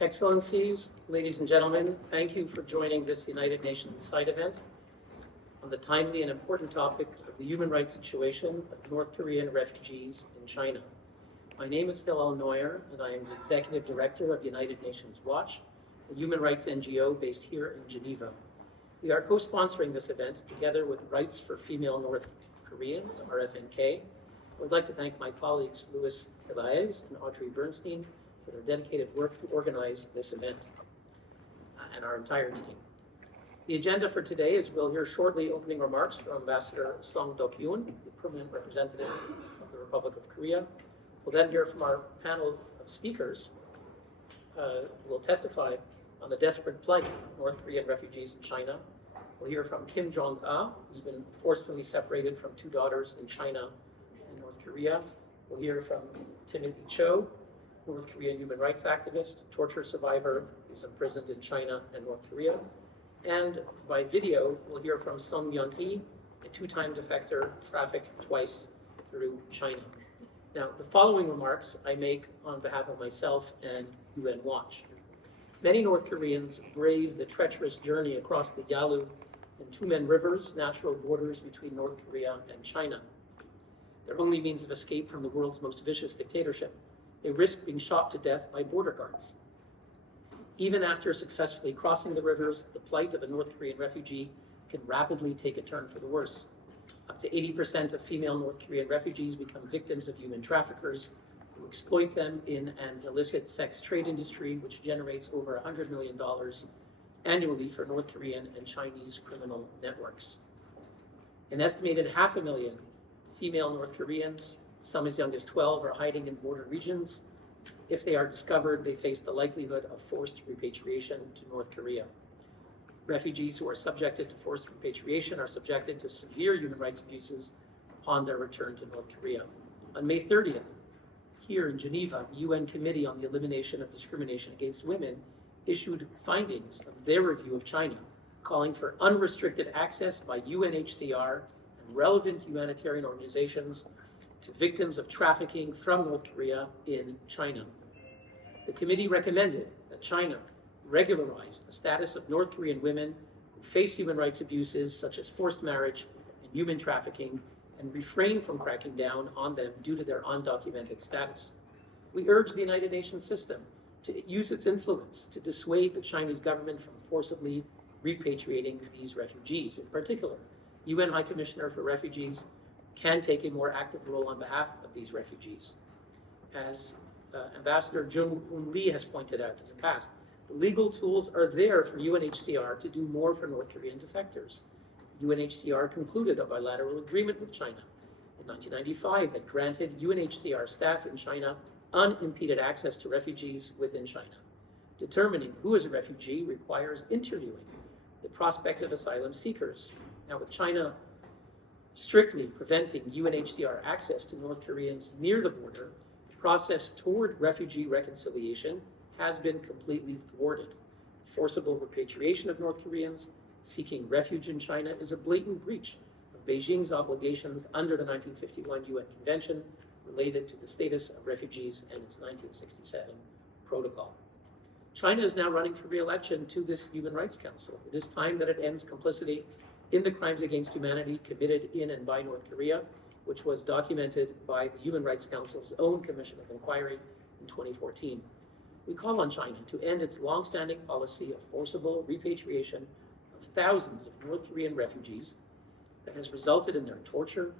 Excellencies, ladies and gentlemen, thank you for joining this United Nations side event on the timely and important topic of the human rights situation of North Korean refugees in China. My name is Hillel Neuer, and I am the Executive Director of United Nations Watch, a human rights NGO based here in Geneva. We are co-sponsoring this event together with Rights for Female North Koreans, RFNK. I would like to thank my colleagues Louis Elias and Audrey Bernstein for their dedicated work to organize this event and our entire team. The agenda for today is we'll hear shortly opening remarks from Ambassador Song Dok-yoon, the permanent representative of the Republic of Korea. We'll then hear from our panel of speakers who will testify on the desperate plight of North Korean refugees in China. We'll hear from Kim Jong-ah, who's been forcefully separated from two daughters in China and North Korea. We'll hear from Timothy Cho, North Korean human rights activist, torture survivor, who's imprisoned in China and North Korea. And by video, we'll hear from Song Myung-hee, a two-time defector trafficked twice through China. Now, the following remarks I make on behalf of myself and UN Watch. Many North Koreans brave the treacherous journey across the Yalu and Tumen rivers, natural borders between North Korea and China. Their only means of escape from the world's most vicious dictatorship. They risk being shot to death by border guards. Even after successfully crossing the rivers, the plight of a North Korean refugee can rapidly take a turn for the worse. Up to 80% of female North Korean refugees become victims of human traffickers who exploit them in an illicit sex trade industry, which generates over $100 million annually for North Korean and Chinese criminal networks. An estimated 500,000 female North Koreans, some as young as 12, are hiding in border regions. If they are discovered, they face the likelihood of forced repatriation to North Korea. Refugees who are subjected to forced repatriation are subjected to severe human rights abuses upon their return to North Korea. On May 30th, here in Geneva, the UN Committee on the Elimination of Discrimination Against Women issued findings of their review of China, calling for unrestricted access by UNHCR and relevant humanitarian organizations to victims of trafficking from North Korea in China. The committee recommended that China regularize the status of North Korean women who face human rights abuses such as forced marriage and human trafficking and refrain from cracking down on them due to their undocumented status. We urge the United Nations system to use its influence to dissuade the Chinese government from forcibly repatriating these refugees. In particular, UN High Commissioner for Refugees can take a more active role on behalf of these refugees. As Ambassador Jung-Hoon Lee has pointed out in the past, the legal tools are there for UNHCR to do more for North Korean defectors. UNHCR concluded a bilateral agreement with China in 1995 that granted UNHCR staff in China unimpeded access to refugees within China. Determining who is a refugee requires interviewing the prospective asylum seekers. Now, with China strictly preventing UNHCR access to North Koreans near the border, the process toward refugee reconciliation has been completely thwarted. Forcible repatriation of North Koreans seeking refuge in China is a blatant breach of Beijing's obligations under the 1951 UN Convention related to the status of refugees and its 1967 protocol. China is now running for re-election to this Human Rights Council. It is time that it ends complicity in the crimes against humanity committed in and by North Korea, which was documented by the Human Rights Council's own Commission of Inquiry in 2014. We call on China to end its long-standing policy of forcible repatriation of thousands of North Korean refugees that has resulted in their torture,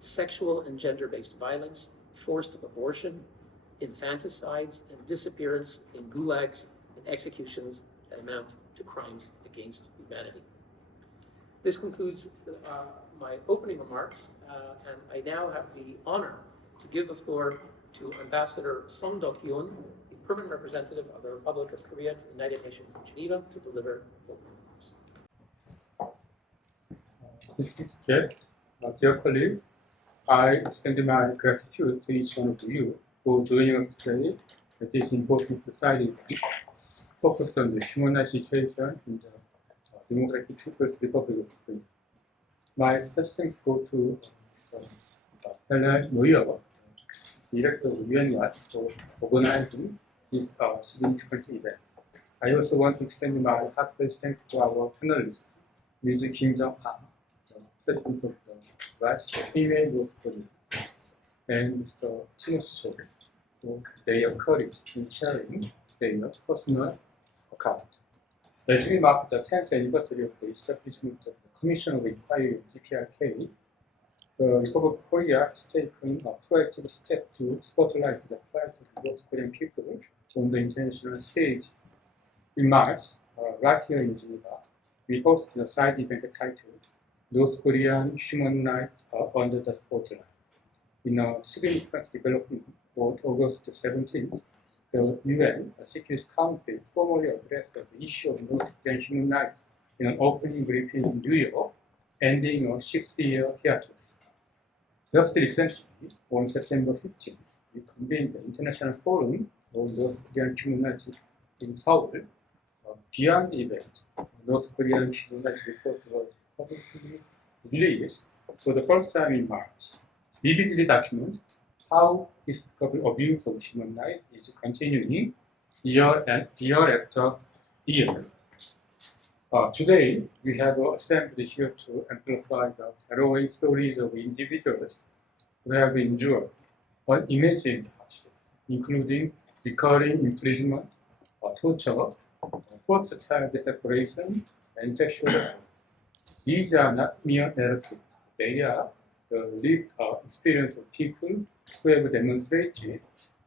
sexual and gender-based violence, forced abortion, infanticides, and disappearance in gulags and executions that amount to crimes against humanity. This concludes my opening remarks, and I now have the honor to give the floor to Ambassador Song Dok-yoon, the permanent representative of the Republic of Korea to the United Nations in Geneva, to deliver opening remarks. Distinguished guests, dear colleagues, I extend my gratitude to each one of you for joining us today at this important side event focused on the human rights situation in the Democratic People's Republic of Korea. My special thanks go to Hillel Neuer, Director of UN Watch, for organizing is a significant event. I also want to extend my heartfelt thanks to our panelists, Ms. Kim Jong-ah, the President of the Vice Female North Korea, and Mr. Timothy Cho, for their courage in sharing their personal account. As we mark the 10th anniversary of the establishment of the Commission of Inquiry (DPRK), the Republic of Korea has taken a proactive step to spotlight the plight of North Korean people on the international stage. In March, right here in Geneva, we hosted a side event titled North Korean Human Rights Under the Spotlight. In a significant development on August 17th, the UN Security Council formally addressed the issue of North Korean human rights in an opening briefing in New York, ending a 6-year hiatus. Just recently, on September 15th, we convened the International Forum on North Korean Human Rights in Seoul. Beyond the event, North Korean Human Rights Report was publicly released for the first time in March, vividly document how despicable abuse of human rights is continuing year after year. Today, we have assembled here to amplify the harrowing stories of individuals who have endured unimagined hardships, including recurring imprisonment, torture, forced child separation, and sexual violence. These are not mere narratives. They are the lived experience of people who have demonstrated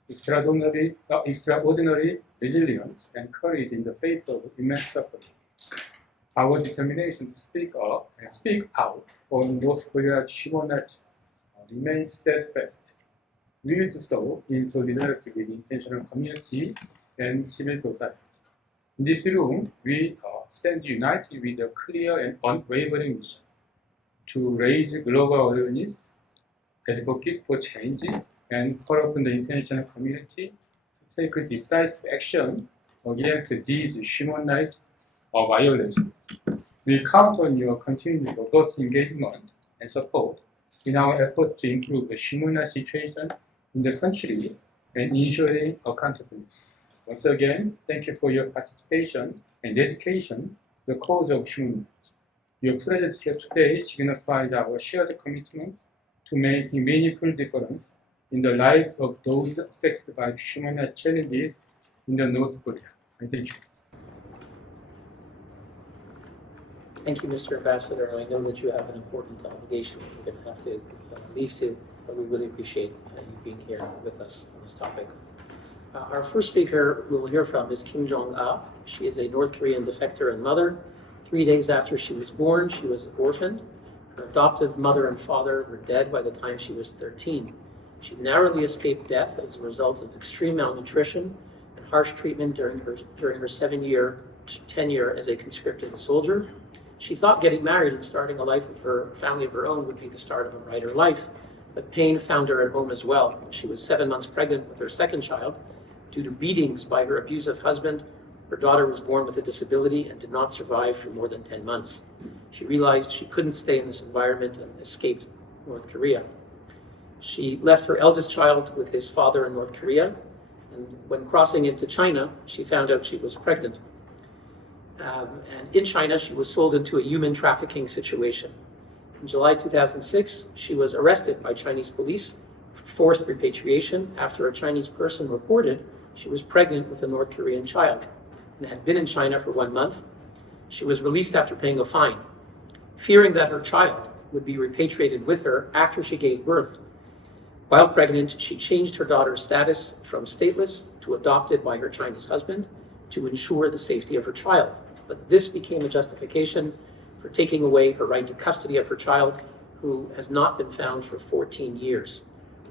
extraordinary resilience and courage in the face of immense suffering. Our determination to speak up and speak out on North Korea's human rights remains steadfast. We will do so in solidarity with the international community and civil society. In this room, we stand united with a clear and unwavering mission to raise global awareness, advocate for change, and call upon the international community to take decisive action against these human rights violations. We count on your continued robust engagement and support in our effort to improve the human rights situation in the country and ensuring accountability. Once again, thank you for your participation and dedication to the cause of human rights. Your presence here today signifies our shared commitment to making meaningful difference in the lives of those affected by human rights challenges in the North Korea. Thank you. Thank you, Mr. Ambassador. I know that you have an important obligation that you're going to have to leave to, but we really appreciate you being here with us on this topic. Our first speaker we'll hear from is Kim Jong-ah. She is a North Korean defector and mother. 3 days after she was born, she was orphaned. Her adoptive mother and father were dead by the time she was 13. She narrowly escaped death as a result of extreme malnutrition and harsh treatment during her 7-year tenure as a conscripted soldier. She thought getting married and starting a life with her family of her own would be the start of a brighter life, but pain found her at home as well. She was 7 months pregnant with her second child. Due to beatings by her abusive husband, her daughter was born with a disability and did not survive for more than 10 months. She realized she couldn't stay in this environment and escaped North Korea. She left her eldest child with his father in North Korea, and when crossing into China, she found out she was pregnant. And in China, she was sold into a human trafficking situation. In July 2006, she was arrested by Chinese police for forced repatriation after a Chinese person reported she was pregnant with a North Korean child and had been in China for 1 month. She was released after paying a fine. Fearing that her child would be repatriated with her after she gave birth, while pregnant, she changed her daughter's status from stateless to adopted by her Chinese husband to ensure the safety of her child. But this became a justification for taking away her right to custody of her child, who has not been found for 14 years.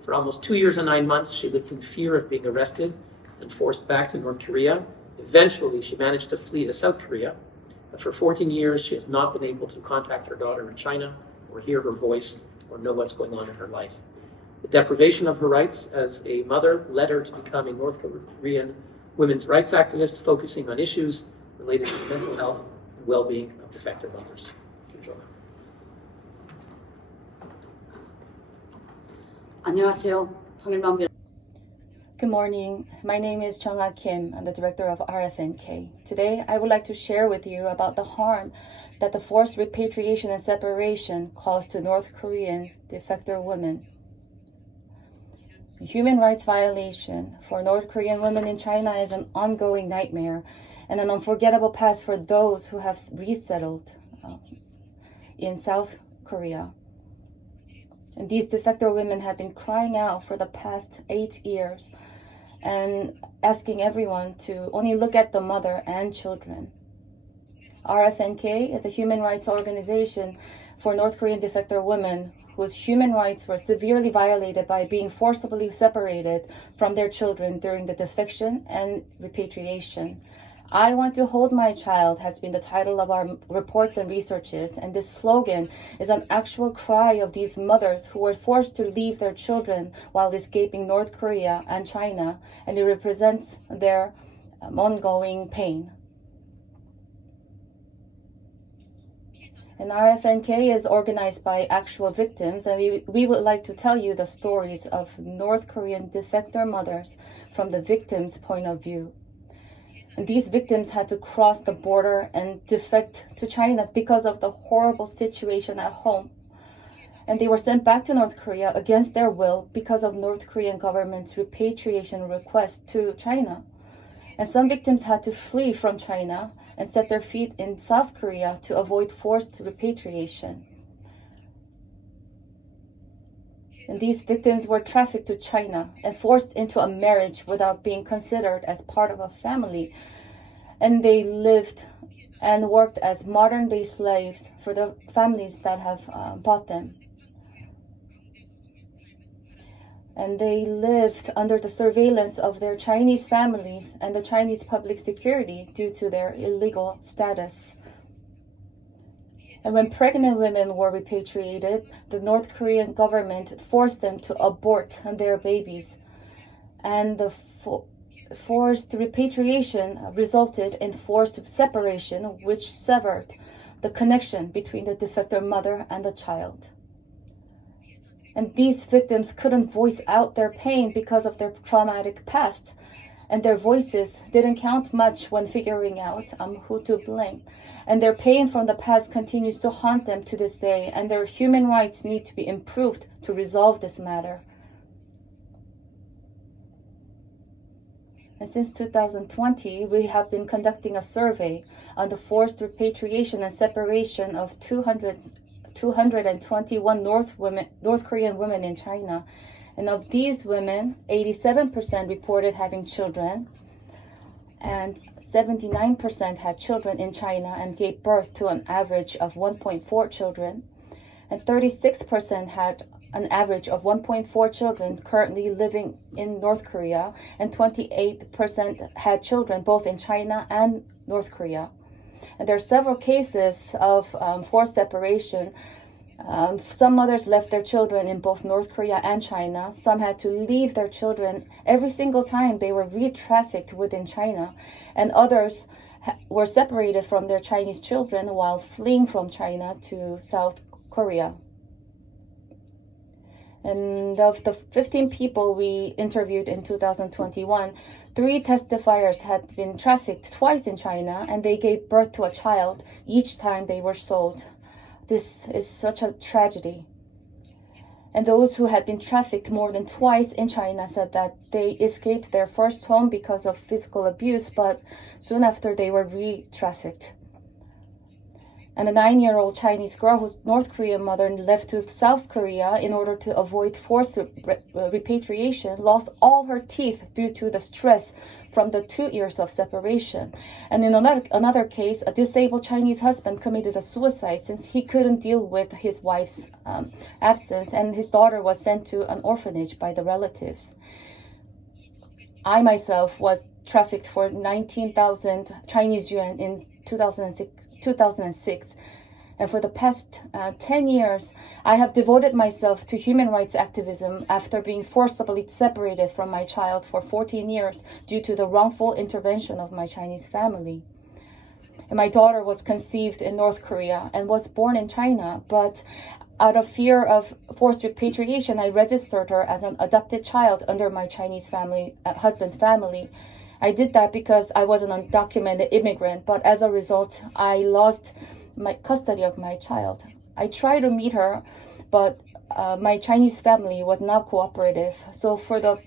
For almost 2 years and 9 months, she lived in fear of being arrested and forced back to North Korea. Eventually, she managed to flee to South Korea, but for 14 years, she has not been able to contact her daughter in China or hear her voice or know what's going on in her life. The deprivation of her rights as a mother led her to become a North Korean women's rights activist focusing on issues related to the mental health and well-being of defector mothers. 안녕하세요. 통일만 Good morning. My name is Jung-Ah Kim. I'm the director of RFNK. Today, I would like to share with you about the harm that the forced repatriation and separation caused to North Korean defector women. Human rights violation for North Korean women in China is an ongoing nightmare and an unforgettable past for those who have resettled in South Korea. And these defector women have been crying out for the past 8 years and asking everyone to only look at the mother and children. RFNK is a human rights organization for North Korean defector women whose human rights were severely violated by being forcibly separated from their children during the defection and repatriation. I Want to Hold My Child has been the title of our reports and researches, and this slogan is an actual cry of these mothers who were forced to leave their children while escaping North Korea and China, and it represents their ongoing pain. And RFNK is organized by actual victims, and we would like to tell you the stories of North Korean defector mothers from the victims' point of view. And these victims had to cross the border and defect to China because of the horrible situation at home. And they were sent back to North Korea against their will because of North Korean government's repatriation request to China. And some victims had to flee from China and set their feet in South Korea to avoid forced repatriation. And these victims were trafficked to China and forced into a marriage without being considered as part of a family. And they lived and worked as modern-day slaves for the families that have bought them. And they lived under the surveillance of their Chinese families and the Chinese public security due to their illegal status. And when pregnant women were repatriated, the North Korean government forced them to abort their babies. And the forced repatriation resulted in forced separation, which severed the connection between the defector mother and the child. And these victims couldn't voice out their pain because of their traumatic past. And their voices didn't count much when figuring out who to blame. And their pain from the past continues to haunt them to this day, and their human rights need to be improved to resolve this matter. And since 2020, we have been conducting a survey on the forced repatriation and separation of 221 North Korean women in China. And of these women, 87% reported having children, and 79% had children in China and gave birth to an average of 1.4 children, and 36% had an average of 1.4 children currently living in North Korea, and 28% had children both in China and North Korea. And there are several cases of forced separation. Some mothers left their children in both North Korea and China. Some had to leave their children every single time they were re-trafficked within China. And others were separated from their Chinese children while fleeing from China to South Korea. And of the 15 people we interviewed in 2021, 3 testifiers had been trafficked twice in China, and they gave birth to a child each time they were sold. This is such a tragedy. And those who had been trafficked more than twice in China said that they escaped their first home because of physical abuse, but soon after they were re-trafficked. And a 9-year-old Chinese girl whose North Korean mother left to South Korea in order to avoid forced repatriation lost all her teeth due to the stress from the 2 years of separation. And in another case, a disabled Chinese husband committed a suicide since he couldn't deal with his wife's absence, and his daughter was sent to an orphanage by the relatives. I myself was trafficked for 19,000 Chinese yuan in 2006. And for the past 10 years, I have devoted myself to human rights activism after being forcibly separated from my child for 14 years due to the wrongful intervention of my Chinese family. And my daughter was conceived in North Korea and was born in China, but out of fear of forced repatriation, I registered her as an adopted child under my Chinese husband's family. I did that because I was an undocumented immigrant, but as a result, I lost my custody of my child. I tried to meet her, but my Chinese family was not cooperative. So for the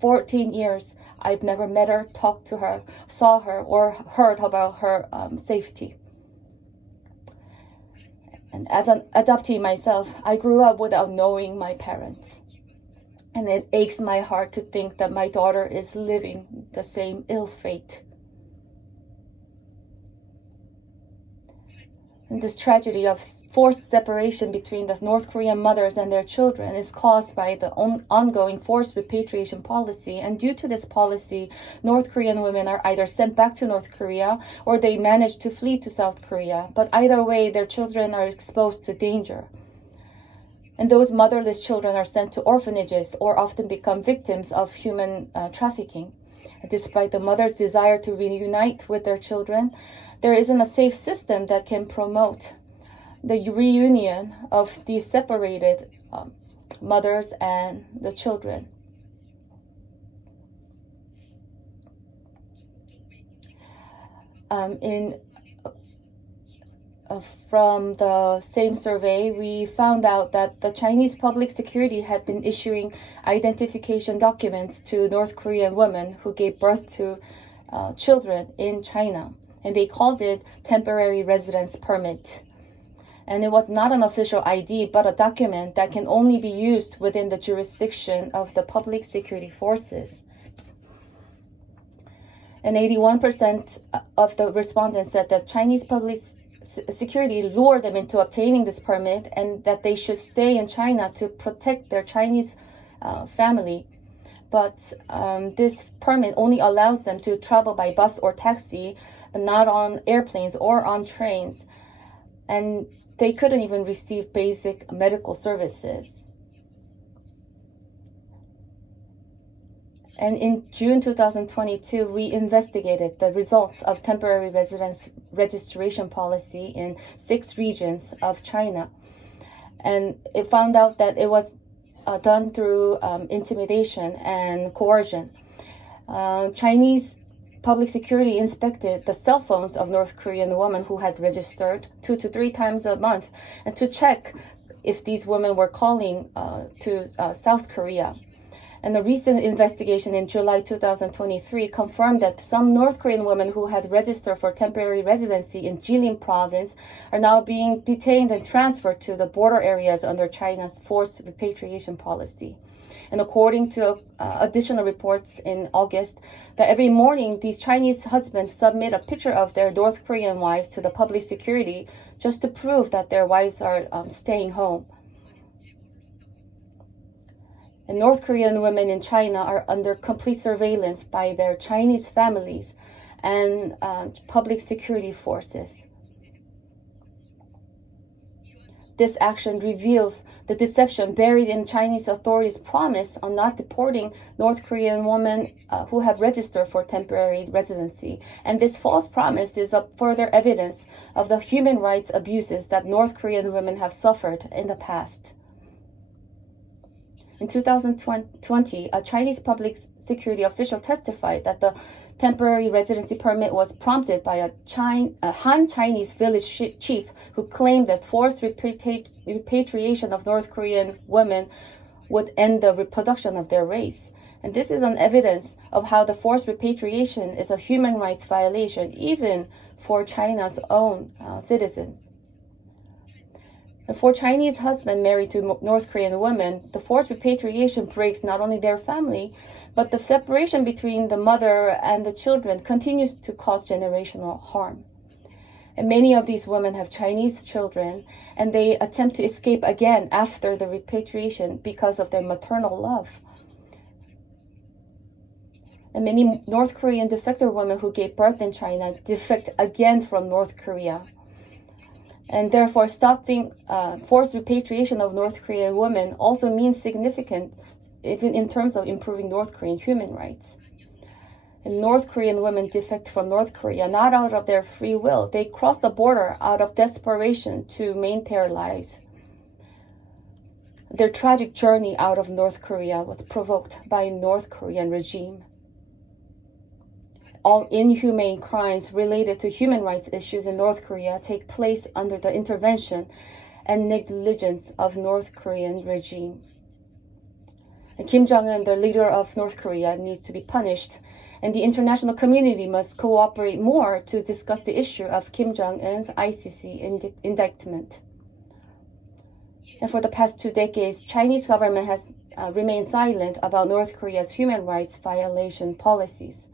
14 years, I've never met her, talked to her, saw her, or heard about her safety. And as an adoptee myself, I grew up without knowing my parents. And it aches my heart to think that my daughter is living the same ill fate. And this tragedy of forced separation between the North Korean mothers and their children is caused by the ongoing forced repatriation policy. And due to this policy, North Korean women are either sent back to North Korea or they manage to flee to South Korea. But either way, their children are exposed to danger. And those motherless children are sent to orphanages or often become victims of human trafficking. Despite the mother's desire to reunite with their children, there isn't a safe system that can promote the reunion of these separated mothers and the children. From the same survey, we found out that the Chinese public security had been issuing identification documents to North Korean women who gave birth to children in China. And they called it temporary residence permit. And it was not an official ID, but a document that can only be used within the jurisdiction of the public security forces. And 81% of the respondents said that Chinese public security lured them into obtaining this permit and that they should stay in China to protect their Chinese family. But this permit only allows them to travel by bus or taxi, but not on airplanes or on trains. And they couldn't even receive basic medical services. And in June 2022, we investigated the results of temporary residence registration policy in 6 regions of China. And it found out that it was done through intimidation and coercion. Chinese public security inspected the cell phones of North Korean women who had registered 2 to 3 times a month and to check if these women were calling to South Korea. And a recent investigation in July 2023 confirmed that some North Korean women who had registered for temporary residency in Jilin province are now being detained and transferred to the border areas under China's forced repatriation policy. And according to additional reports in August, that every morning these Chinese husbands submit a picture of their North Korean wives to the public security just to prove that their wives are staying home. And North Korean women in China are under complete surveillance by their Chinese families and public security forces. This action reveals the deception buried in Chinese authorities' promise on not deporting North Korean women who have registered for temporary residency. And this false promise is a further evidence of the human rights abuses that North Korean women have suffered in the past. In 2020, a Chinese public security official testified that the temporary residency permit was prompted by a Han Chinese village chief who claimed that forced repatriation of North Korean women would end the reproduction of their race. And this is an evidence of how the forced repatriation is a human rights violation, even for China's own citizens. And for Chinese husbands married to North Korean women, the forced repatriation breaks not only their family, but the separation between the mother and the children continues to cause generational harm. And many of these women have Chinese children, and they attempt to escape again after the repatriation because of their maternal love. And many North Korean defector women who gave birth in China defect again from North Korea. And therefore, stopping forced repatriation of North Korean women also means significant, even in terms of improving North Korean human rights. And North Korean women defect from North Korea not out of their free will. They cross the border out of desperation to maintain their lives. their tragic journey out of North Korea was provoked by North Korean regime. All inhumane crimes related to human rights issues in North Korea take place under the intervention and negligence of North Korean regime. And Kim Jong-un, the leader of North Korea, needs to be punished, and the international community must cooperate more to discuss the issue of Kim Jong-un's ICC indictment. And for the past 2 decades, Chinese government has remained silent about North Korea's human rights violation policies.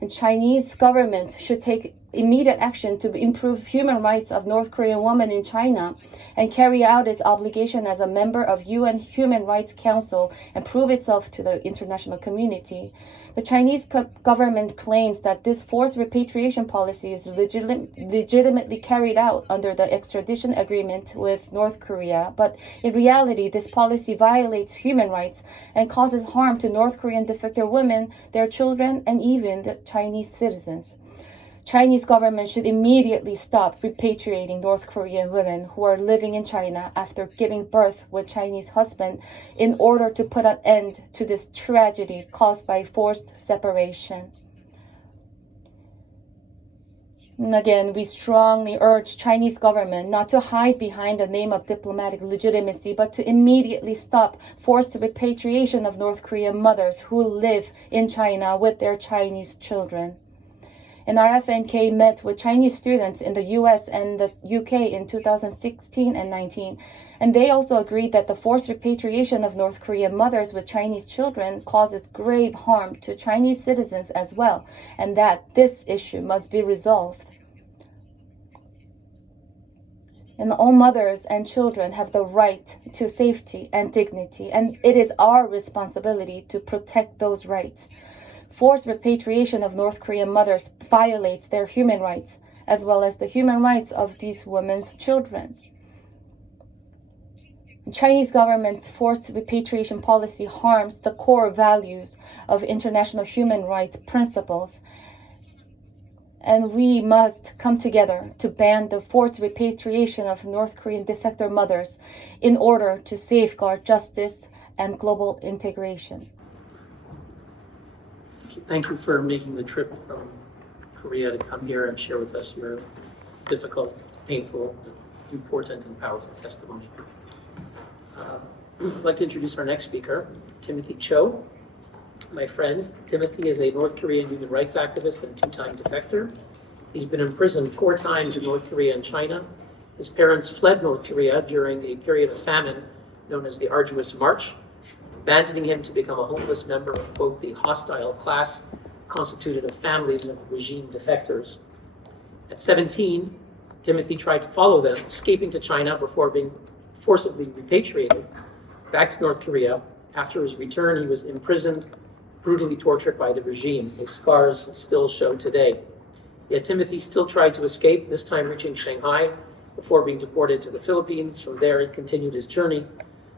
And Chinese government should take immediate action to improve human rights of North Korean women in China and carry out its obligation as a member of UN Human Rights Council and prove itself to the international community. The Chinese government claims that this forced repatriation policy is legitimately carried out under the extradition agreement with North Korea, but in reality, this policy violates human rights and causes harm to North Korean defector women, their children, and even the Chinese citizens. Chinese government should immediately stop repatriating North Korean women who are living in China after giving birth with Chinese husband in order to put an end to this tragedy caused by forced separation. And again, we strongly urge Chinese government not to hide behind the name of diplomatic legitimacy, but to immediately stop forced repatriation of North Korean mothers who live in China with their Chinese children. And RFNK met with Chinese students in the US and the UK in 2016 and 19. And they also agreed that the forced repatriation of North Korean mothers with Chinese children causes grave harm to Chinese citizens as well, and that this issue must be resolved. And all mothers and children have the right to safety and dignity, and it is our responsibility to protect those rights. Forced repatriation of North Korean mothers violates their human rights, as well as the human rights of these women's children. The Chinese government's forced repatriation policy harms the core values of international human rights principles, and we must come together to ban the forced repatriation of North Korean defector mothers in order to safeguard justice and global integration. Thank you for making the trip from Korea to come here and share with us your difficult, painful, important, and powerful testimony. I'd like to introduce our next speaker, Timothy Cho. My friend, Timothy is a North Korean human rights activist and two-time defector. He's been imprisoned 4 times in North Korea and China. His parents fled North Korea during a period of famine known as the Arduous March, abandoning him to become a homeless member of, quote, the hostile class constituted of families of regime defectors. At 17, Timothy tried to follow them, escaping to China before being forcibly repatriated back to North Korea. After his return, he was imprisoned, brutally tortured by the regime. His scars still show today. Yet Timothy still tried to escape, this time reaching Shanghai before being deported to the Philippines. From there, he continued his journey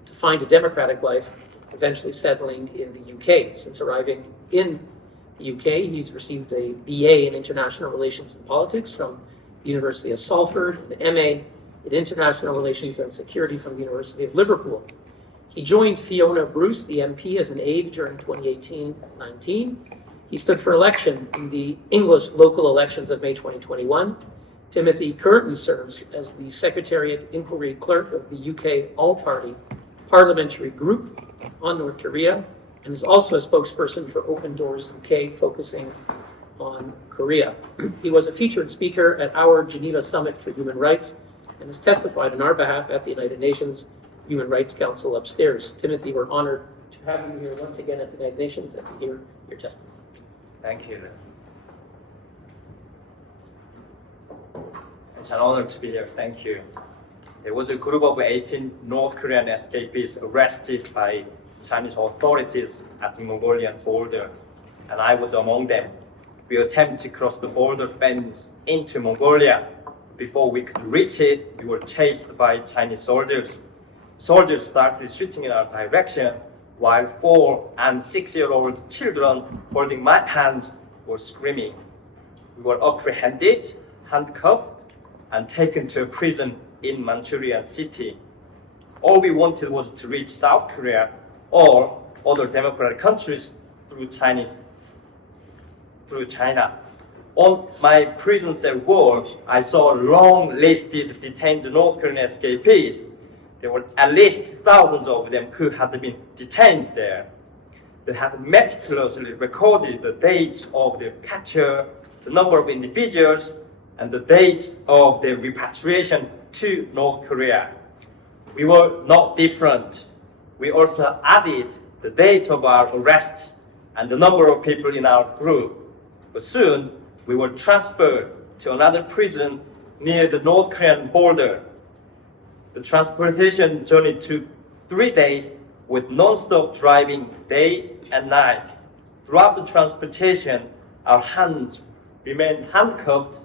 to find a democratic life, eventually settling in the UK. Since arriving in the UK, he's received a BA in International Relations and Politics from the University of Salford, an MA in International Relations and Security from the University of Liverpool. He joined Fiona Bruce, the MP, as an aide during 2018-19. He stood for election in the English local elections of May 2021. Timothy currently serves as the Secretariat Inquiry Clerk of the UK All-Party Parliamentary Group on North Korea, and is also a spokesperson for Open Doors UK, focusing on Korea. He was a featured speaker at our Geneva Summit for Human Rights and has testified on our behalf at the United Nations Human Rights Council upstairs. Timothy, we're honored to have you here once again at the United Nations and to hear your testimony. Thank you. It's an honor to be here. Thank you. There was a group of 18 North Korean escapees arrested by Chinese authorities at the Mongolian border, and I was among them. We attempted to cross the border fence into Mongolia. Before we could reach it, we were chased by Chinese soldiers. Soldiers started shooting in our direction, while 4- and 6-year-old children holding my hands were screaming. We were apprehended, handcuffed, and taken to a prison in Manchurian city. All we wanted was to reach South Korea or other democratic countries through China. On my prison cell wall, I saw a long listed detained North Korean escapees. There were at least thousands of them who had been detained there. They had meticulously recorded the date of their capture, the number of individuals, and the date of their repatriation to North Korea. We were not different. We also added the date of our arrest and the number of people in our group. But soon, we were transferred to another prison near the North Korean border. The transportation journey took 3 days with non-stop driving day and night. Throughout the transportation, our hands remained handcuffed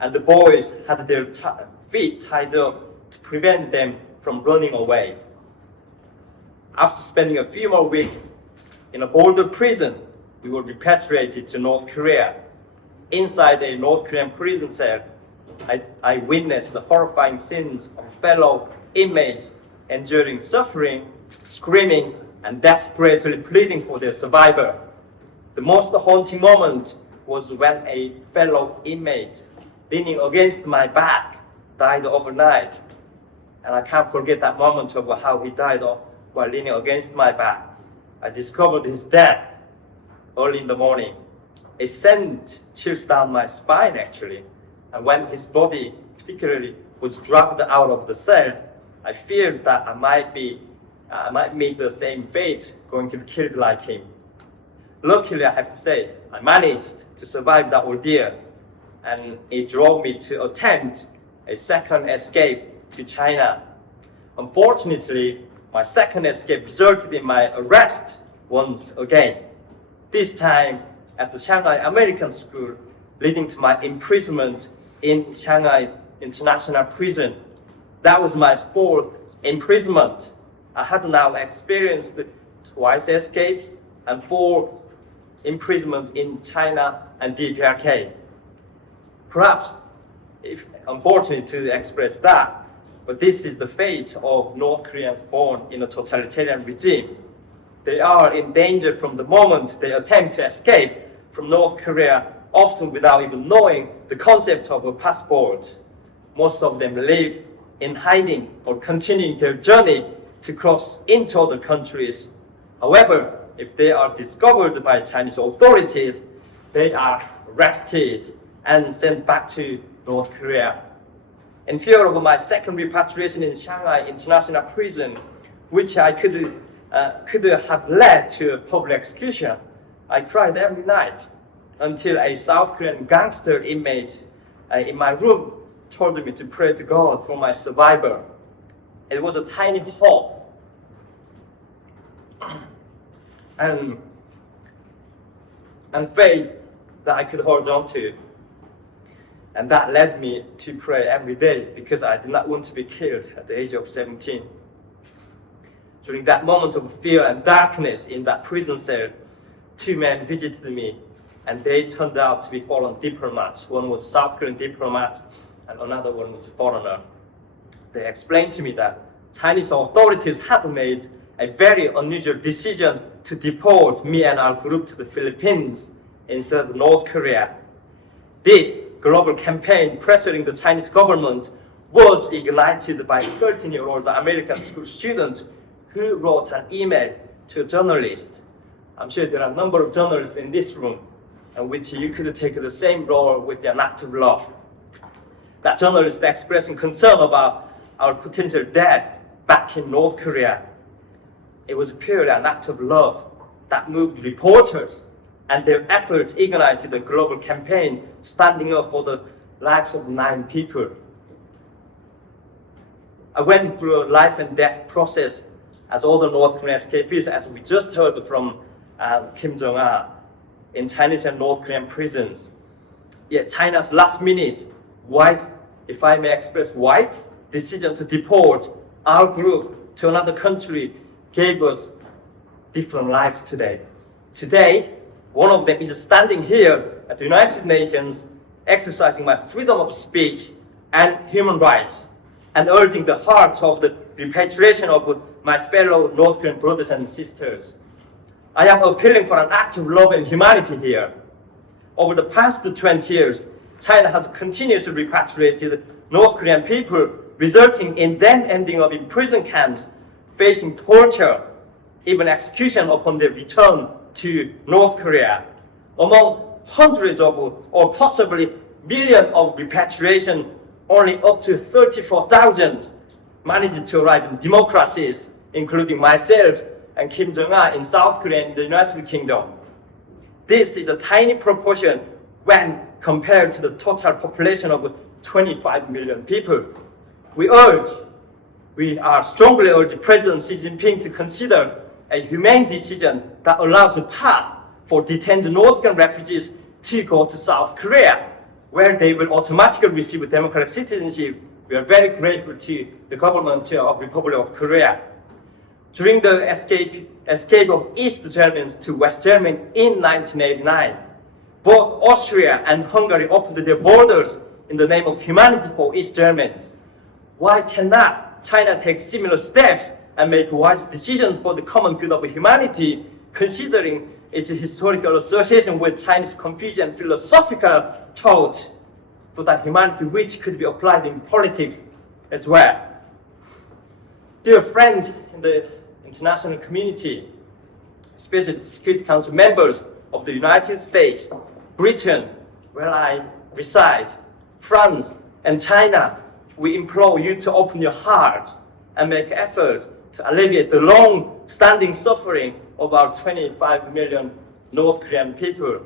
and the boys had their feet tied up to prevent them from running away. After spending a few more weeks in a border prison, we were repatriated to North Korea. Inside a North Korean prison cell, I witnessed the horrifying scenes of fellow inmates enduring suffering, screaming, and desperately pleading for their survival. The most haunting moment was when a fellow inmate leaning against my back died overnight. And I can't forget that moment of how he died while leaning against my back. I discovered his death early in the morning. It sent chills down my spine, actually. And when his body particularly was dragged out of the cell, I feared that I might meet the same fate, going to be killed like him. Luckily, I have to say, I managed to survive that ordeal, and it drove me to attempt a second escape to China. Unfortunately, my second escape resulted in my arrest once again, this time at the Shanghai American School, leading to my imprisonment in Shanghai International Prison. That was my 4th imprisonment. I had now experienced twice escapes and 4 imprisonments in China and DPRK. Perhaps, unfortunate to express that, but this is the fate of North Koreans born in a totalitarian regime. They are in danger from the moment they attempt to escape from North Korea, often without even knowing the concept of a passport. Most of them live in hiding or continuing their journey to cross into other countries. However, if they are discovered by Chinese authorities, they are arrested and sent back to North Korea. In fear of my second repatriation in Shanghai International Prison, which I could have led to a public execution, I cried every night until a South Korean gangster inmate in my room told me to pray to God for my survival. It was a tiny hope and faith that I could hold on to. And that led me to pray every day because I did not want to be killed at the age of 17. During that moment of fear and darkness in that prison cell, 2 men visited me, and they turned out to be foreign diplomats. One was a South Korean diplomat, and another one was a foreigner. They explained to me that Chinese authorities had made a very unusual decision to deport me and our group to the Philippines instead of North Korea. This global campaign pressuring the Chinese government was ignited by a 13-year-old American school student who wrote an email to a journalist. I'm sure there are a number of journalists in this room in which you could take the same role with an act of love. That journalist expressing concern about our potential death back in North Korea. It was purely an act of love that moved reporters, and their efforts ignited a global campaign standing up for the lives of 9 people. I went through a life and death process as other North Korean escapees, as we just heard from Kim Jong-un, in Chinese and North Korean prisons. Yet China's last minute, wise, if I may express, wise decision to deport our group to another country gave us different lives today. Today, one of them is standing here at the United Nations, exercising my freedom of speech and human rights, and urging the hearts of the repatriation of my fellow North Korean brothers and sisters. I am appealing for an act of love and humanity here. Over the past 20 years, China has continuously repatriated North Korean people, resulting in them ending up in prison camps, facing torture, even execution upon their return to North Korea. Among hundreds of, or possibly millions of repatriation, only up to 34,000 managed to arrive in democracies, including myself and Kim Jong-un in South Korea and the United Kingdom. This is a tiny proportion when compared to the total population of 25 million people. We are strongly urge President Xi Jinping to consider a humane decision that allows a path for detained North Korean refugees to go to South Korea, where they will automatically receive democratic citizenship. We are very grateful to the government of the Republic of Korea. During the escape of East Germans to West Germany in 1989, both Austria and Hungary opened their borders in the name of humanity for East Germans. Why cannot China take similar steps and make wise decisions for the common good of humanity, considering its historical association with Chinese Confucian philosophical thought for that humanity which could be applied in politics as well? Dear friends in the international community, especially the Security Council members of the United States, Britain, where I reside, France, and China, we implore you to open your heart and make efforts to alleviate the long-standing suffering of our 25 million North Korean people.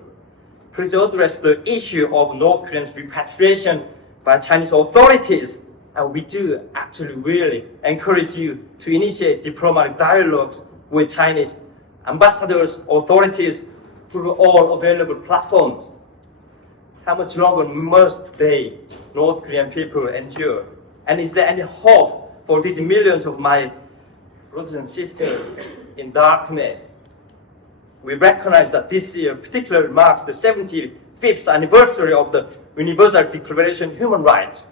Please address the issue of North Koreans' repatriation by Chinese authorities, and we do actually really encourage you to initiate diplomatic dialogues with Chinese ambassadors, authorities, through all available platforms. How much longer must they, North Korean people, endure? And is there any hope for these millions of my brothers and sisters in darkness? We recognize that this year particularly marks the 75th anniversary of the Universal Declaration of Human Rights.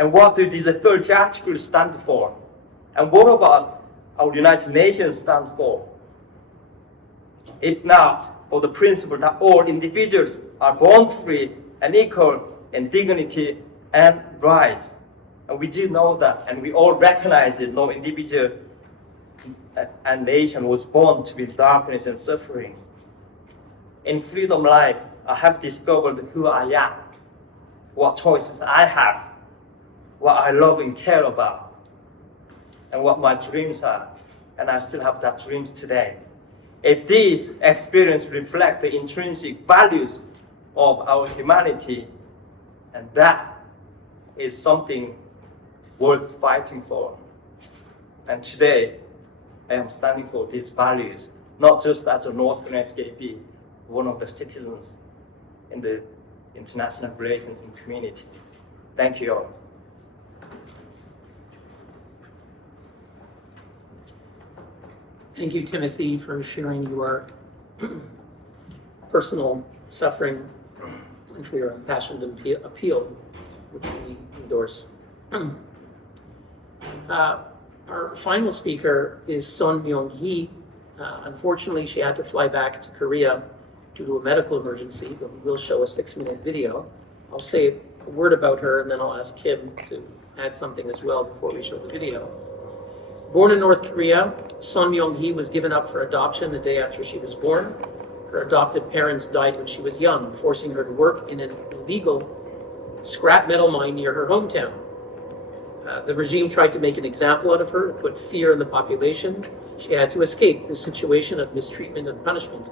And what do these 30 articles stand for? And what about our United Nations stand for? If not for the principle that all individuals are born free and equal in dignity and rights. And we do know that, and we all recognize it, no individual and nation was born to be darkness and suffering. In freedom life, I have discovered who I am, what choices I have, what I love and care about, and what my dreams are. And I still have that dreams today. If these experiences reflect the intrinsic values of our humanity, and that is something worth fighting for. And today, I am standing for these values, not just as a North Korean escapee, one of the citizens in the international relations and community. Thank you all. Thank you, Timothy, for sharing your personal suffering and for your impassioned appeal, which we endorse. Our final speaker is Son Myung-hee. Unfortunately, she had to fly back to Korea due to a medical emergency, but we will show a 6-minute video. I'll say a word about her, and then I'll ask Kim to add something as well before we show the video. Born in North Korea, Son Myung-hee was given up for adoption the day after she was born. Her adopted parents died when she was young, forcing her to work in an illegal scrap metal mine near her hometown. The regime tried to make an example out of her, to put fear in the population. She had to escape this situation of mistreatment and punishment.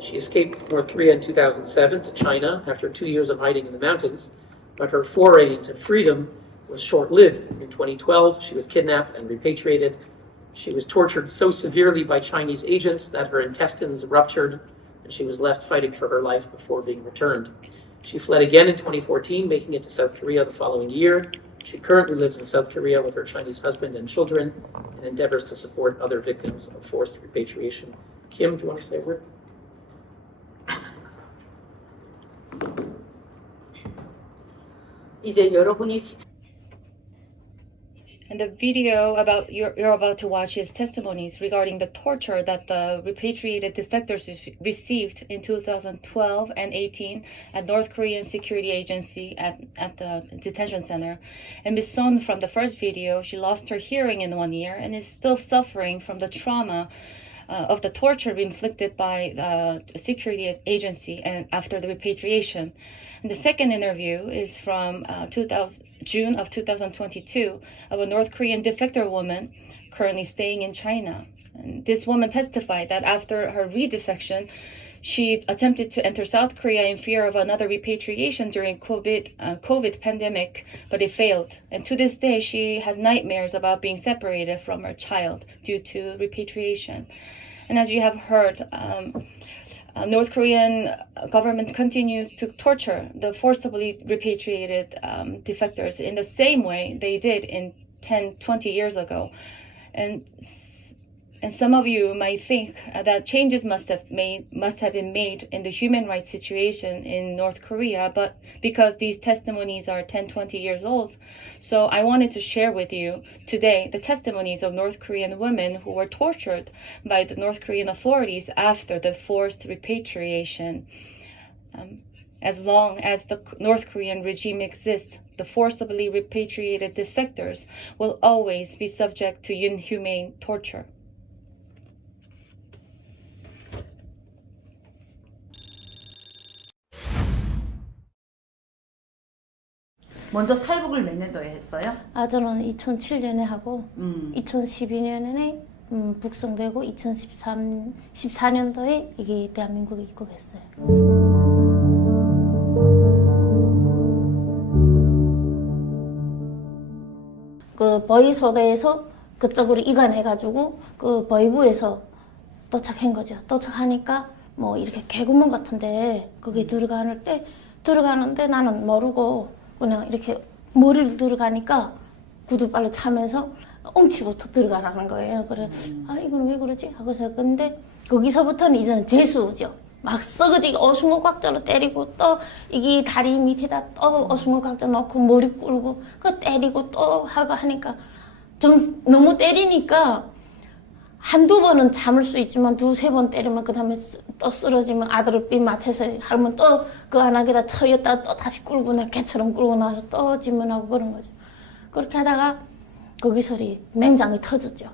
She escaped North Korea in 2007 to China after 2 years of hiding in the mountains, but her foray into freedom was short-lived. In 2012, she was kidnapped and repatriated. She was tortured so severely by Chinese agents that her intestines ruptured, and she was left fighting for her life before being returned. She fled again in 2014, making it to South Korea the following year. She currently lives in South Korea with her Chinese husband and children and endeavors to support other victims of forced repatriation. Kim, do you want to say a word? And And the video you're about to watch is testimonies regarding the torture that the repatriated defectors received in 2012 and 18 at North Korean Security Agency at the detention center. And Ms. Son, from the first video, she lost her hearing in 1 year and is still suffering from the trauma of the torture inflicted by the security agency and after the repatriation. And the second interview is from June of 2022 of a North Korean defector woman currently staying in China. And this woman testified that after her redefection, she attempted to enter South Korea in fear of another repatriation during COVID pandemic, but it failed. And to this day, she has nightmares about being separated from her child due to repatriation. And as you have heard, North Korean government continues to torture the forcibly repatriated defectors in the same way they did in 10, 20 years ago. And some of you might think that changes must have been made in the human rights situation in North Korea, but because these testimonies are 10, 20 years old, so I wanted to share with you today the testimonies of North Korean women who were tortured by the North Korean authorities after the forced repatriation. As long as the North Korean regime exists, the forcibly repatriated defectors will always be subject to inhumane torture. 먼저 탈북을 몇 년도에 했어요? 저는 2007년에 하고 2012년에 북송되고 14년도에 이게 대한민국에 입국했어요. 그 버이소대에서 그쪽으로 이관해가지고 그 버이부에서 도착한 거죠. 도착하니까 뭐 이렇게 개구멍 같은데 거기에 들어가는데 나는 모르고 그냥 이렇게 머리를 들어가니까 구두발로 차면서 엉치부터 들어가라는 거예요. 그래, 이건 왜 그러지? 하고서 근데 거기서부터는 이제는 재수죠. 막 썩어지게 어숭어각자로 때리고 또 이게 다리 밑에다 또 어숭어각자 넣고 머리 꿇고 그 때리고 또 하고 하니까 너무 때리니까 한두 번은 참을 수 있지만 두세 번 때리면 그 다음에 또 쓰러지면 아들을 삐 맞춰서 하면 또 그 안하게다 터였다 또 다시 끌고 나 개처럼 끌고 나서 또 질문하고 그런 거죠. 그렇게 하다가 거기서 맹장이 터졌죠.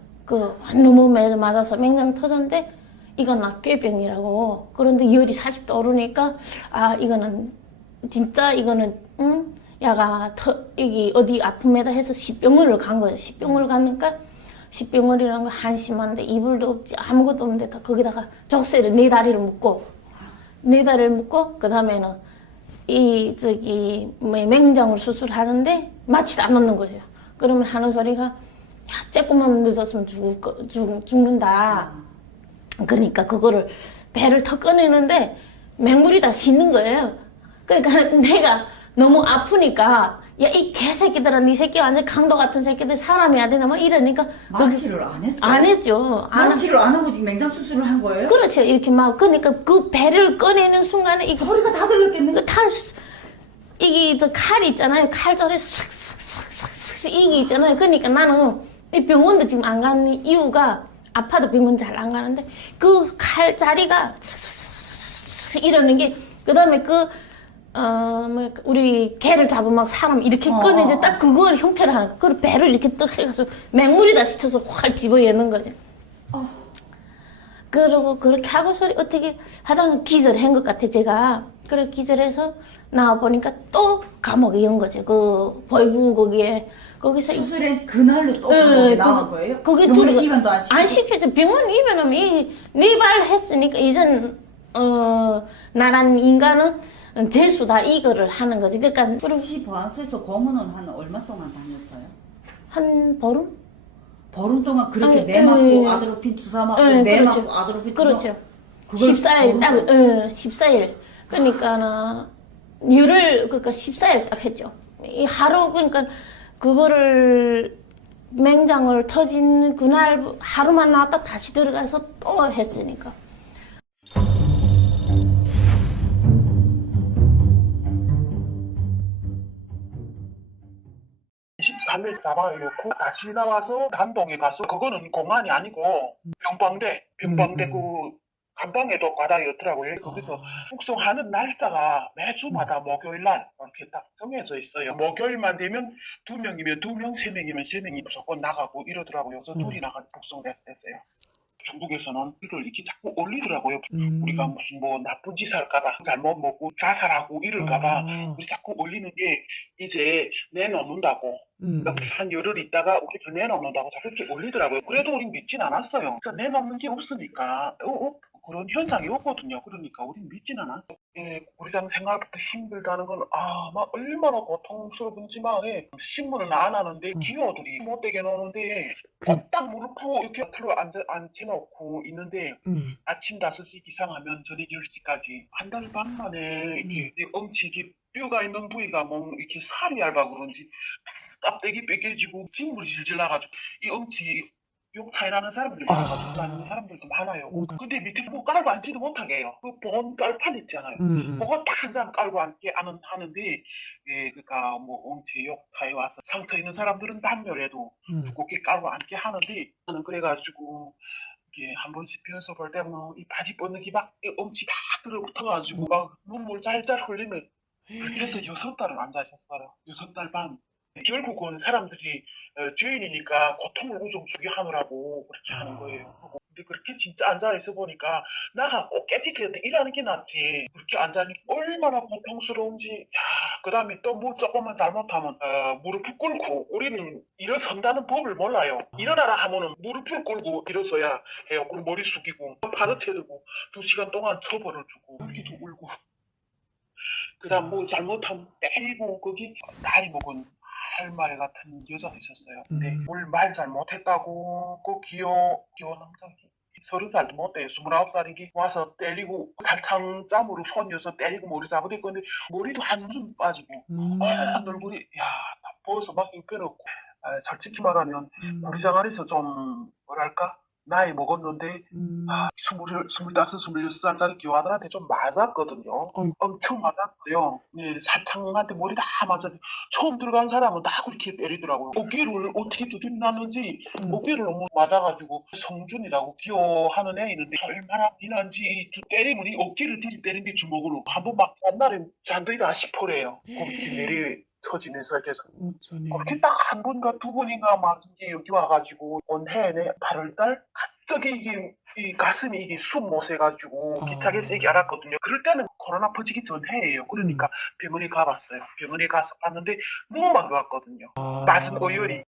너무 맞아서 맹장이 터졌는데 이건 꾀병이라고. 그런데 열이 40도 오르니까 이거는 진짜 이거는 야가 이게 어디 아픔에다 해서 십병원을 간 거예요. 십병원을 갔으니까 십병원이라는 거 한심한데 이불도 없지 아무것도 없는데 다 거기다가 족쇄를 네 다리를 묶고 그 다음에는 맹장을 수술하는데 마취도 안 넣는 거죠. 그러면 하는 소리가 조금만 늦었으면 죽는다. 그러니까 그거를 배를 턱 꺼내는데 맹물이 다 씻는 거예요. 그러니까 내가 너무 아프니까 이 개새끼들아, 네 새끼 완전 강도 같은 새끼들 사람이야 되나 뭐 이러니까 마취를 안 했어요? 안 했죠. 마취를 안 하고 지금 맹장 수술을 한 거예요? 그렇죠. 이렇게 막 그러니까 그 배를 꺼내는 순간에 소리가 다 들렸겠네. 이게 칼이 있잖아요. 칼절에 슥슥슥슥 이게 있잖아요. 그러니까 나는 이 병원도 지금 안 가는 이유가 아파도 병원 잘 안 가는데 그 칼자리가 슥슥슥슥 이러는 게 그다음에 우리 개를 잡으면 막 사람 이렇게 꺼내는데 딱 그걸 형태를 하는 거. 그걸 배를 이렇게 떡 해가지고 맹물에다 씻어서 확 집어넣는 거죠. 그러고 그렇게 하고서 어떻게 하다가 기절한 것 같아, 제가. 그래 기절해서 나와보니까 또 감옥에 연 거죠. 그 보이부 거기서 수술한 그날로 또 감옥에 나온 거예요? 거기 병원 입원도 안 시켰죠. 병원 입원하면 네발 했으니까 이젠 나란 인간은 재수다 이거를 하는 거지. 그러니까 시보안소에서 고문은 한 얼마 동안 다녔어요? 한 보름? 보름 동안 그렇게 매 맞고 아드로핀 주사 맞고 매 그렇죠. 맞고 아드로핀 주사 그렇죠. 14일 딱 14일. 그러니까 그러니까 14일 딱 했죠. 이 하루 그러니까 그거를 맹장을 터진 그날 하루만 나왔다 다시 들어가서 또 했으니까. 3일 잡아놓고 다시 나와서 단동에 가서 그거는 공안이 아니고 병방대 그 간방에도 과당이 있더라고요. 거기서 숙성하는 날짜가 매주마다 목요일날 이렇게 딱 정해져 있어요. 목요일만 되면 2명이면 2명, 3명이면 3명이 무조건 나가고 이러더라고요. 그래서 둘이 나가서 숙성됐어요. 중국에서는 이걸 이렇게 자꾸 올리더라고요. 우리가 무슨 뭐 나쁜 짓 할까봐 잘못 먹고 자살하고 이럴까봐 우리 자꾸 올리는 게 이제 내놓는다고 한 열흘 있다가 우리를 내놓는다고 자꾸 이렇게 올리더라고요. 그래도 우린 믿진 않았어요. 그래서 내놓는 게 없으니까 그런 현상이 없거든요. 그러니까 우린 믿진 않았어. 우리랑 생활부터 힘들다는 건 막 얼마나 고통스러운지만 신문을 안 하는데 기어들이 못되게 노는데 딱 무릎 꿇고 이렇게 앞으로 앉혀놓고 있는데 아침 5시 기상하면 저녁 10시까지 한 달 반 만에 이렇게 엄치 이렇게 뼈가 있는 부위가 뭐 이렇게 살이 얇아 그런지 껍데기 뺏겨지고 진물이 질질 나가지고 이 엄치 욕 차이 나는 사람들이 많아가지고 다니는 사람들도 많아요. 근데 밑에 뭐 깔고 앉지도 못하게 해요. 그 보온 깔판 있잖아요. 그거 딱 한 장 깔고 앉게 하는데 그러니까 뭐 엄치 욕 차이 와서 상처 있는 사람들은 단멸해도 두껍게 깔고 앉게 하는데 저는 그래가지고 이게 한 번씩 비어서 볼 때 뭐 이 바지 벗는 게 막 엄치 다 들어붙어가지고 막 눈물 짤짤 흘리면 그렇게 해서 6달을 앉아 있었어요. 6달 반. 결국은 사람들이 죄인이니까 고통을 우정 주게 하느라고 그렇게 하는 거예요. 근데 그렇게 진짜 앉아있어 보니까 나가 꼭 깨지게 일하는 게 낫지. 그렇게 앉아있니 얼마나 고통스러운지. 그 다음에 또 뭐 조금만 잘못하면 무릎을 꿇고 우리는 일어선다는 법을 몰라요. 일어나라 하면은 무릎을 꿇고 일어서야 해요. 그리고 머리 숙이고 파릇해두고 2시간 동안 처벌을 주고 울기도 울고. 그 다음 뭐 잘못하면 때리고 거기 나이 먹은 할말 같은 여자가 있었어요. 근데 뭘 말 잘못했다고 그 귀여운 남자 30살도 못 돼요. 29살이기 와서 때리고 살창 짬으로 손여서 때리고 머리 잡아댈 건데 머리도 한줌 빠지고 얼굴이 다 부어서 막 힘겨웠고 솔직히 말하면 우리 장안에서 좀 뭐랄까 나이 먹었는데 25, 26살짜리 교환들한테 좀 맞았거든요. 엄청 맞았어요. 사창한테 머리 다 맞았. 처음 들어간 사람은 다 그렇게 때리더라고요. 어깨를 어떻게 두드렸는지 어깨를 너무 맞아가지고 성준이라고 기여하는 애 있는데 얼마나 미난지 때리면 이 어깨를 때리는 게 주먹으로 한번 막 옛날에 잔들이다 싶어래요. 그렇게 내리 터지면서 계속 그렇게 딱 한 번인가 2번인가 막 이게 여기 와가지고 온해내 8월달 갑자기 이게 이 가슴이 이게 숨 못 쉬가지고 기차게 세게 알았거든요. 그럴 때는 코로나 퍼지기 전해예요. 그러니까 병원에 가봤어요. 병원에 가서 봤는데 목만 좋았거든요. 맞은 오열이.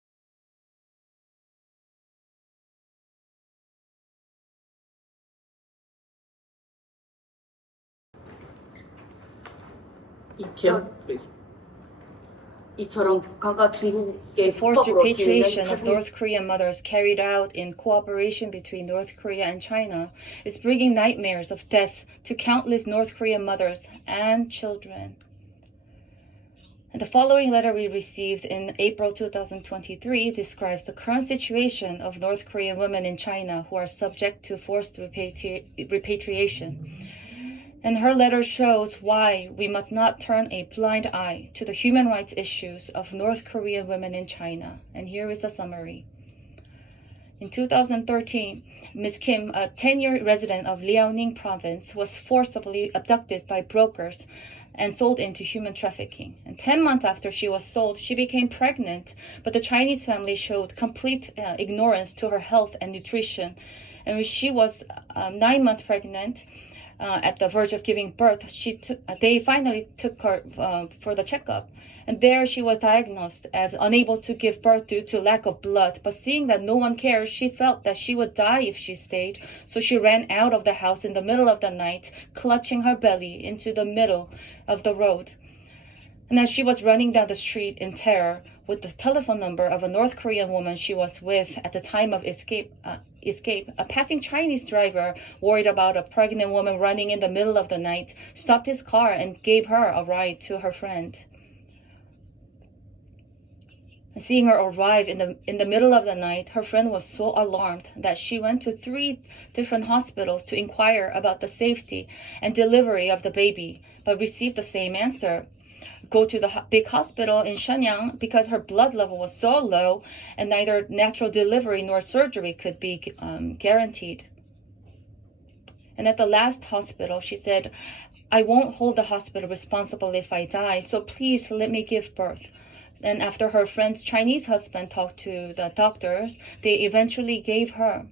이처럼 북한과 중국의 The forced 불법으로 진행된 repatriation of North Korean mothers carried out in cooperation between North Korea and China is bringing nightmares of death to countless North Korean mothers and children. And the following letter we received in April 2023 describes the current situation of North Korean women in China who are subject to forced repatriation. And her letter shows why we must not turn a blind eye to the human rights issues of North Korean women in China. And here is a summary. In 2013, Ms. Kim, a 10-year resident of Liaoning province, was forcibly abducted by brokers and sold into human trafficking. And 10 months after she was sold, she became pregnant, but the Chinese family showed complete ignorance to her health and nutrition. And when she was 9 months pregnant, at the verge of giving birth, they finally took her for the checkup. And there she was diagnosed as unable to give birth due to lack of blood. But seeing that no one cares, she felt that she would die if she stayed. So she ran out of the house in the middle of the night, clutching her belly into the middle of the road. And as she was running down the street in terror, with the telephone number of a North Korean woman she was with at the time of escape, a passing Chinese driver, worried about a pregnant woman running in the middle of the night, stopped his car and gave her a ride to her friend. And seeing her arrive in the middle of the night, her friend was so alarmed that she went to 3 different hospitals to inquire about the safety and delivery of the baby, but received the same answer. go to the big hospital in Shenyang because her blood level was so low and neither natural delivery nor surgery could be guaranteed. And at the last hospital, she said, "I won't hold the hospital responsible if I die, so please let me give birth." And after her friend's Chinese husband talked to the doctors, they eventually gave her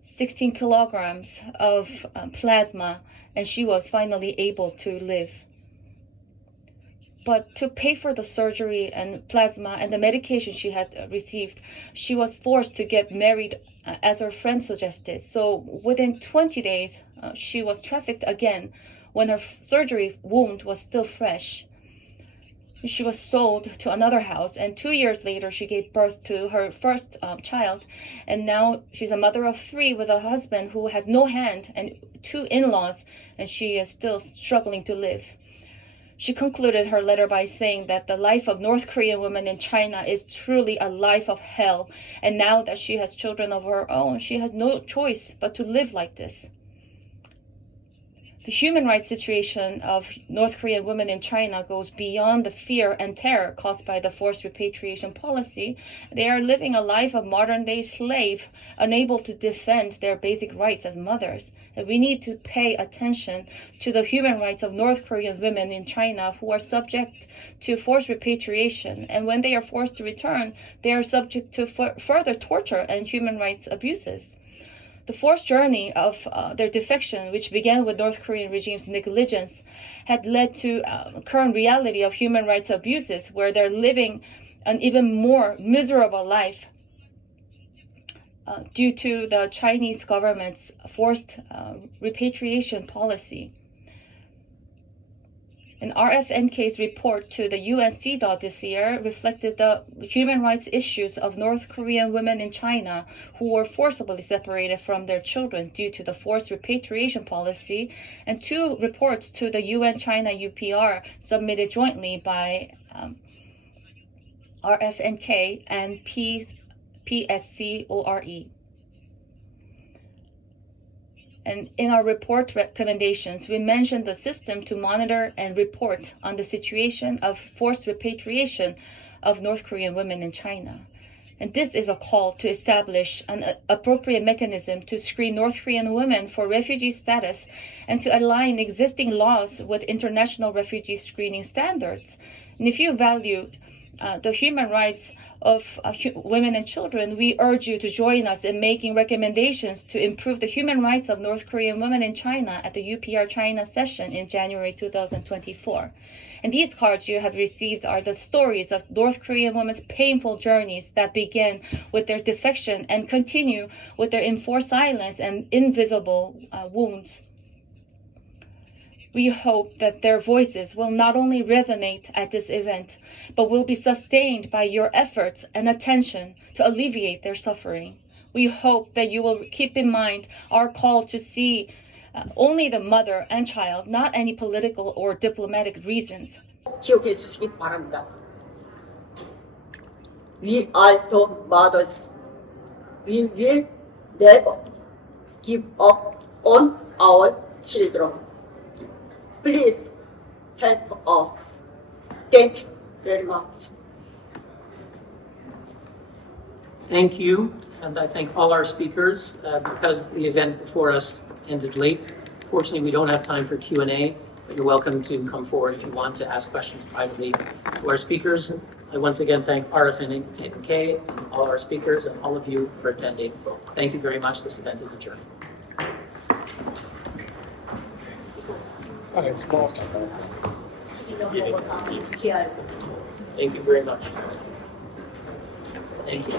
16 kilograms of plasma, and she was finally able to live. But to pay for the surgery and plasma and the medication she had received, she was forced to get married as her friend suggested. So within 20 days, she was trafficked again when her surgery wound was still fresh. She was sold to another house, and 2 years later, she gave birth to her first child. And now she's a mother of 3 with a husband who has no hand and 2 in-laws, and she is still struggling to live. She concluded her letter by saying that the life of North Korean women in China is truly a life of hell. And now that she has children of her own, she has no choice but to live like this. The human rights situation of North Korean women in China goes beyond the fear and terror caused by the forced repatriation policy. They are living a life of modern-day slave, unable to defend their basic rights as mothers. And we need to pay attention to the human rights of North Korean women in China who are subject to forced repatriation. And when they are forced to return, they are subject to further torture and human rights abuses. The forced journey of their defection, which began with North Korean regime's negligence, had led to current reality of human rights abuses, where they're living an even more miserable life due to the Chinese government's forced repatriation policy. An RFNK's report to the UN CEDAW this year reflected the human rights issues of North Korean women in China who were forcibly separated from their children due to the forced repatriation policy, and 2 reports to the UN China UPR submitted jointly by RFNK and PSCORE. And in our report recommendations, we mentioned the system to monitor and report on the situation of forced repatriation of North Korean women in China. And this is a call to establish an appropriate mechanism to screen North Korean women for refugee status and to align existing laws with international refugee screening standards. And if you value the human rights of women and children, we urge you to join us in making recommendations to improve the human rights of North Korean women in China at the UPR China session in January 2024. And these cards you have received are the stories of North Korean women's painful journeys that began with their defection and continue with their enforced silence and invisible wounds. We hope that their voices will not only resonate at this event, but will be sustained by your efforts and attention to alleviate their suffering. We hope that you will keep in mind our call to see only the mother and child, not any political or diplomatic reasons. 기억해 주시기 바랍니다. We are the mothers. We will never give up on our children. Please help us. Thank you very much. Thank you, and I thank all our speakers. Because the event before us ended late, fortunately we don't have time for Q&A, but you're welcome to come forward if you want to ask questions privately to our speakers. I once again thank RFNK and all our speakers and all of you for attending. Thank you very much. This event is adjourned. It's not. Thank you very much. Thank you.